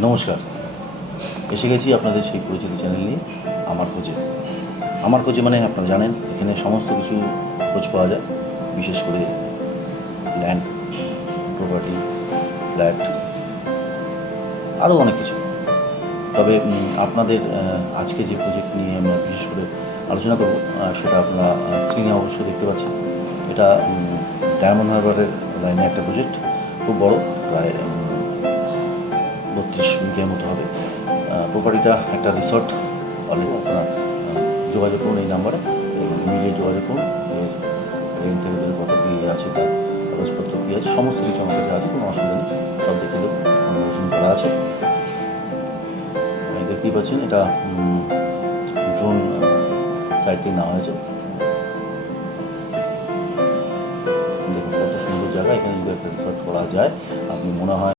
নমস্কার। এসে গেছি আপনাদের সেই পরিচিত চ্যানেল নিয়ে আমার খোঁজে মানে আপনারা জানেন এখানে সমস্ত কিছু খোঁজ পাওয়া যায়, বিশেষ করে ল্যান্ড, প্রপার্টি, ফ্ল্যাট, আরও অনেক কিছু। তবে আপনাদের আজকে যে প্রজেক্ট নিয়ে আমরা বিশেষ করে আলোচনা করব, সেটা আপনারা স্ক্রিনে অবশ্যই দেখতে পাচ্ছেন। এটা ডায়মন্ড হারবারের লাইনে একটা প্রজেক্ট, খুব বড়, প্রায় 32 বিঘের মতো হবে। প্রপার্টিটা একটা রিসর্ট। অলরেডি আপনারা যোগাযোগ করুন এই নাম্বারে, এবং ইমিডিয়েট যোগাযোগ করুন। এর রেন্ট থেকে ধরে কত কী আছে, তার কাগজপত্র কী আছে, সমস্ত কিছু আমার কাছে আছে, কোনো অসুবিধা নেই, সব দেখে দেবো। কনভার্সেশন করা আছে, দেখতেই পাচ্ছেন। এটা ড্রোন সাইট থেকে নেওয়া হয়েছে। দেখুন কত সুন্দর জায়গা। এখানে যদি একটা রিসর্ট করা যায়, আপনি মনে হয়